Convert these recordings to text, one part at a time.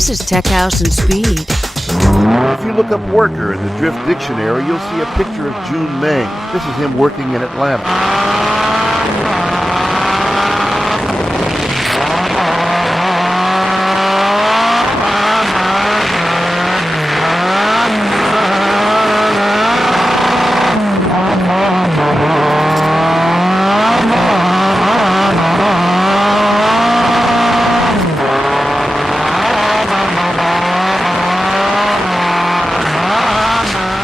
This is Tech House and Speed. If you look up worker in the Drift Dictionary, you'll see a picture of Joon Maeng. This is him working in Atlanta.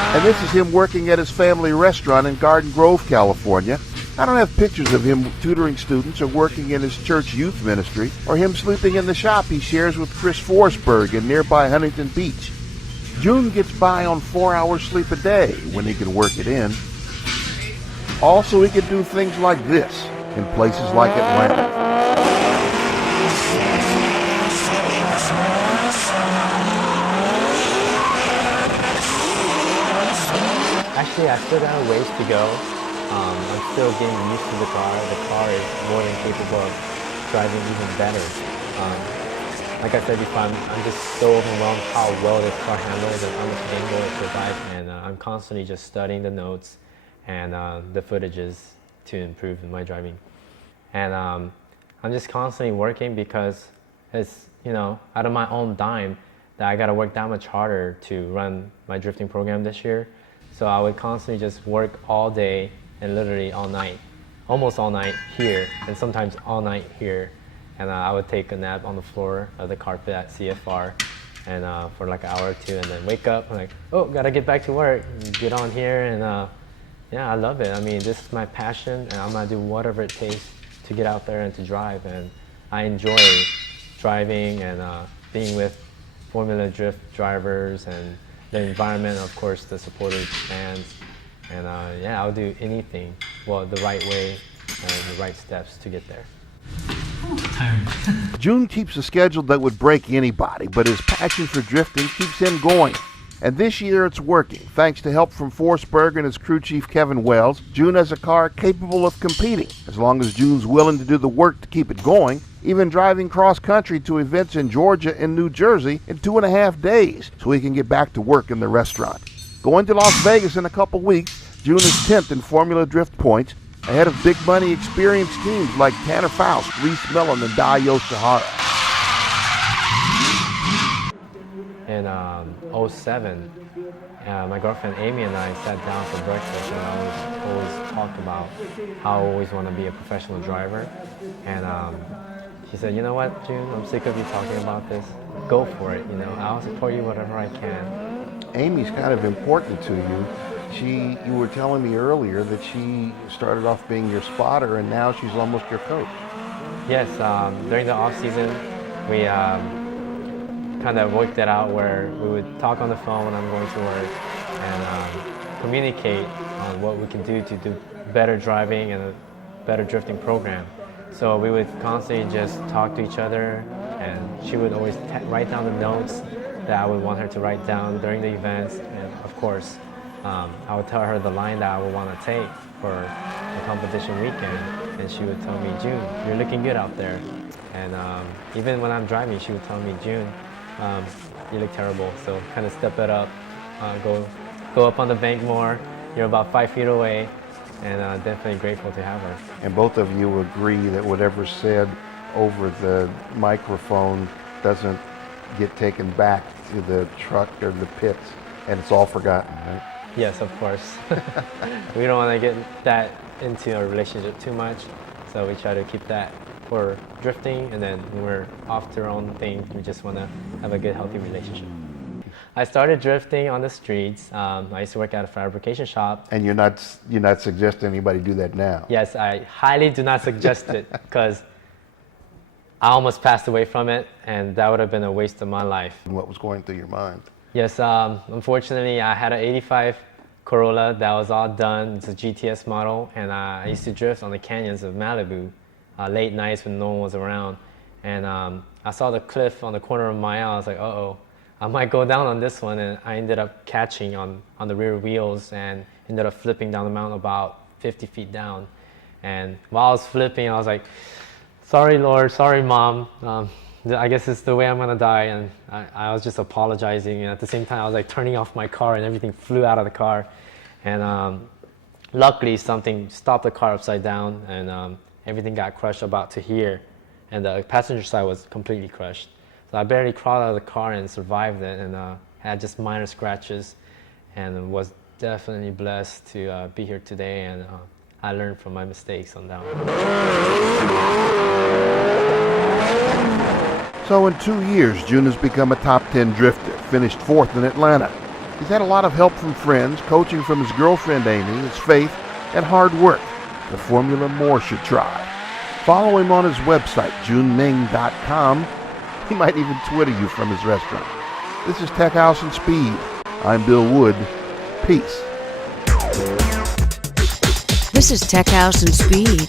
And this is him working at his family restaurant in Garden Grove, California. I don't have pictures of him tutoring students or working in his church youth ministry or him sleeping in the shop he shares with Chris Forsberg in nearby Huntington Beach. Joon gets by on 4 hours sleep a day when he can work it in. Also, he can do things like this in places like Atlanta. Actually, I still got a ways to go. I'm still getting used to the car. The car is more than capable of driving even better. Like I said before, I'm just so overwhelmed how well this car handles and how much angle it provides. And I'm constantly just studying the notes and the footages to improve in my driving. And I'm just constantly working because it's, out of my own dime that I got to work that much harder to run my drifting program this year. So I would constantly just work all day and literally all night, almost all night here, and sometimes all night here. And I would take a nap on the floor of the carpet at CFR and for like an hour or two, and then wake up and gotta get back to work, get on here, and I love it. I mean, this is my passion, and I'm gonna do whatever it takes to get out there and to drive. And I enjoy driving and being with Formula Drift drivers and the environment, of course, the supporters, fans, and I'll do anything, the right way and the right steps to get there. Tired. Joon keeps a schedule that would break anybody, but his passion for drifting keeps him going. And this year it's working. Thanks to help from Forsberg and his crew chief Kevin Wells, Joon has a car capable of competing, as long as Joon's willing to do the work to keep it going, even driving cross-country to events in Georgia and New Jersey in 2.5 days so he can get back to work in the restaurant. Going to Las Vegas in a couple weeks, Joon is 10th in Formula Drift points, ahead of big money experienced teams like Tanner Faust, Reese Millen, and Dayo Sahara. In 07, my girlfriend Amy and I sat down for breakfast, and I always talked about how I always want to be a professional driver. And she said, "You know what, Joon, I'm sick of you talking about this. Go for it, I'll support you whatever I can." Amy's kind of important to you. You were telling me earlier that she started off being your spotter, and now she's almost your coach. Yes, during the off season, we kind of worked that out where we would talk on the phone when I'm going to work and communicate on what we can do to do better driving and a better drifting program. So we would constantly just talk to each other, and she would always write down the notes that I would want her to write down during the events. And of course, I would tell her the line that I would want to take for the competition weekend, and she would tell me, "Joon, you're looking good out there." And even when I'm driving, she would tell me, "Joon, you look terrible, so kind of step it up, go up on the bank more, you're about 5 feet away," and definitely grateful to have her. And both of you agree that whatever's said over the microphone doesn't get taken back to the truck or the pits, and it's all forgotten, right? Yes, of course. We don't want to get that into our relationship too much, so we try to keep that for drifting, and then when we're off to our own thing, we just want to have a good, healthy relationship. I started drifting on the streets. I used to work at a fabrication shop. And you're not suggesting anybody do that now? Yes, I highly do not suggest it, because I almost passed away from it, and that would have been a waste of my life. And what was going through your mind? Yes, unfortunately, I had an 85 Corolla that was all done. It's a GTS model, and I used to drift on the canyons of Malibu late nights when no one was around. And I saw the cliff on the corner of my eye. I was like, uh-oh, I might go down on this one. And I ended up catching on the rear wheels and ended up flipping down the mountain about 50 feet down. And while I was flipping, I was like, sorry, Lord, sorry, Mom. I guess it's the way I'm gonna die. And I was just apologizing, and at the same time I was like turning off my car, and everything flew out of the car. And luckily something stopped the car upside down, and everything got crushed about to here, and the passenger side was completely crushed. So I barely crawled out of the car and survived it, and had just minor scratches, and was definitely blessed to be here today. And I learned from my mistakes on that one. So in 2 years, Joon has become a top 10 drifter, finished 4th in Atlanta. He's had a lot of help from friends, coaching from his girlfriend Amy, his faith, and hard work, the formula more should try. Follow him on his website, joonmaeng.com. He might even Twitter you from his restaurant. This is Tech House and Speed. I'm Bill Wood. Peace. This is Tech House and Speed.